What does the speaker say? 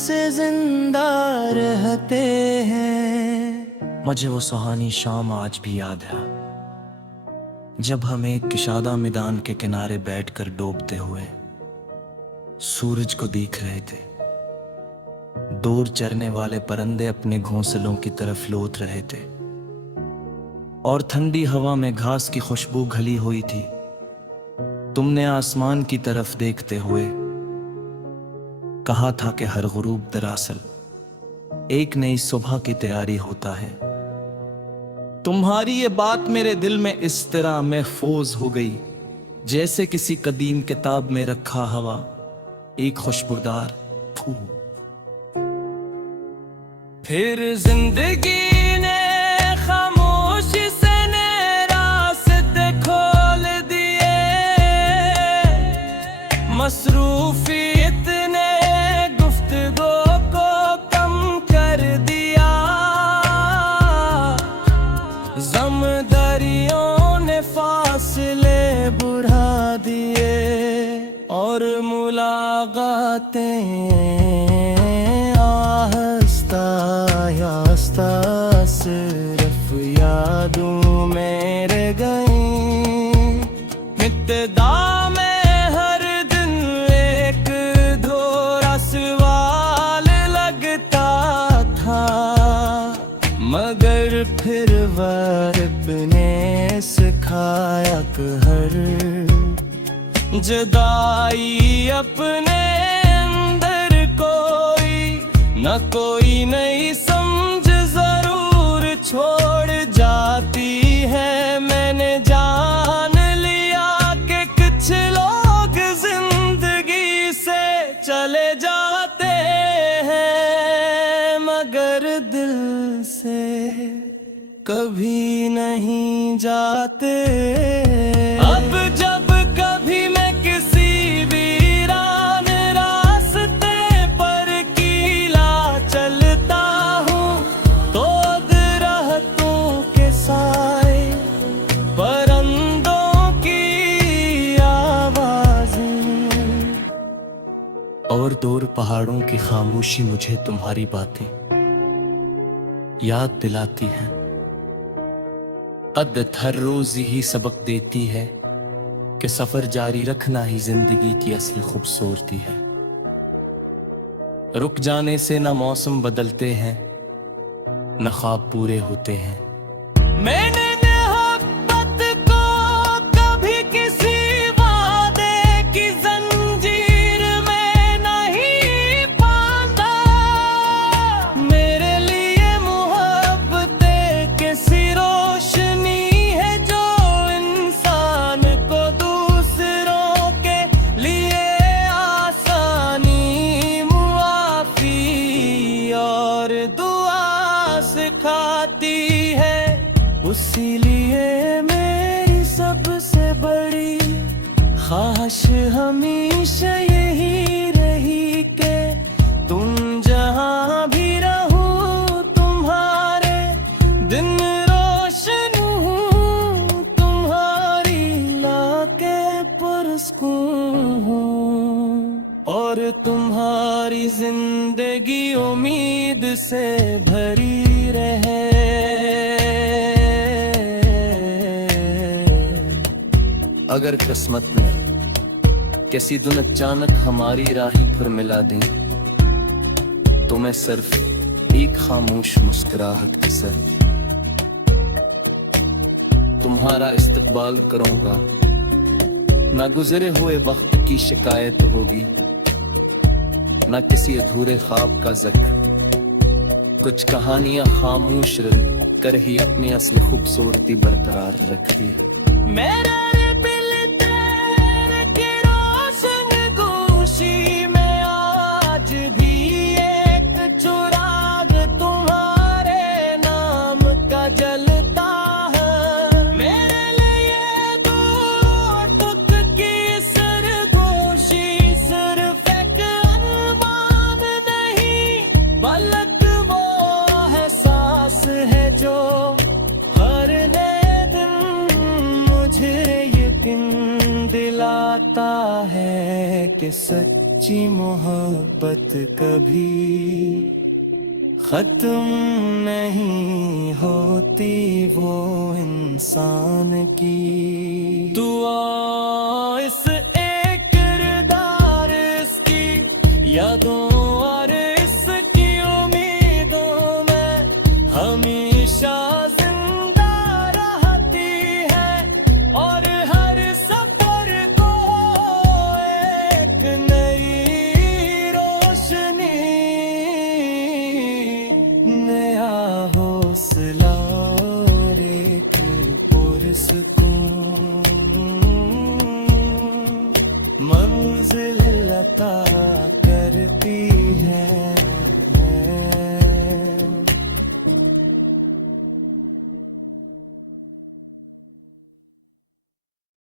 से जिंदा रहते हैं। मुझे वो सुहानी शाम आज भी याद है, जब हम एक कुशादा मैदान के किनारे बैठकर डूबते हुए सूरज को देख रहे थे। दूर चरने वाले परिंदे अपने घोंसलों की तरफ लौट रहे थे और ठंडी हवा में घास की खुशबू घली हुई थी। तुमने आसमान की तरफ देखते हुए कहा था कि हर गुरूब दरअसल एक नई सुबह की तैयारी होता है। तुम्हारी ये बात मेरे दिल में इस तरह महफूज हो गई जैसे किसी कदीम किताब में रखा हवा एक खुशबूदार फूल। फिर जिंदगी ने खामोशी से नए रास्ते खोल दिए, मसरूफियत ने गुफ्तगू को कम कर दिया, ज़मदरियों ने फासले बढ़ा दिए और मुलाकातें आहिस्ता सिर्फ यादों में रह गई। इब्तिदा में हर दिन एक दोहरा सवाल लगता था, मगर फिर वक्त ने सिखाया कि हर जुदाई अपने अंदर कोई न कोई नई समझ जरूर छोड़ जाती है। मैंने जान लिया कि कुछ लोग जिंदगी से चले जाते हैं मगर दिल से कभी नहीं जाते। अब जब कभी मैं किसी वीरान रास्ते पर कीला चलता हूँ तो दरख्तों के साए परिंदों की आवाज़ें और दूर पहाड़ों की खामोशी मुझे तुम्हारी बातें याद दिलाती हैं। अद्दत हर रोज ही सबक देती है कि सफर जारी रखना ही जिंदगी की असली खूबसूरती है। रुक जाने से न मौसम बदलते हैं न ख्वाब पूरे होते हैं। मैंने मोहब्बत को कभी किसी वादे की जंजीर में नहीं बांधा, मेरे लिए मोहब्बतें किसी रोशनी है जो इंसान को दूसरों के लिए आसानी मुआफी और दुआ सिखाती है। उसी लिए मेरी सबसे बड़ी ख्वाहिश हमेशा यही रही कि तुम जहां भी रहो तुम्हारे दिन रोशन हूँ, तुम्हारी लाके पुरस्कून हूँ और तुम्हारी जिंदगी उम्मीद से भरी रहे। अगर किस्मत ने किसी दिन अचानक हमारी राही पर मिला दें तो मैं सिर्फ एक खामोश मुस्कुराहट के साथ तुम्हारा इस्तकबाल करूंगा। ना गुजरे हुए वक्त की शिकायत होगी ना किसी अधूरे ख्वाब का जिक्र। कुछ कहानियां खामोश कर ही अपनी असली खूबसूरती बरकरार रखती। मेरा में आज भी एक चुराग तुम्हारे नाम का जलता है। मेरे लिए दूर की सरगोशी सिर्फ एक अरमान नहीं बल्कि वो एहसास है जो हर नए दिन मुझे यकीन दिलाता है कि सच्ची मोहब्बत कभी खत्म नहीं होती वो इंसान की दुआ इस एक किरदार इसकी यादों और इसकी उम्मीदों में हमेशा जिंदा रहती है और हर सफर को एक नई रोशनी नया हौसला और एक पुरस्कून मंजिल अता करती है।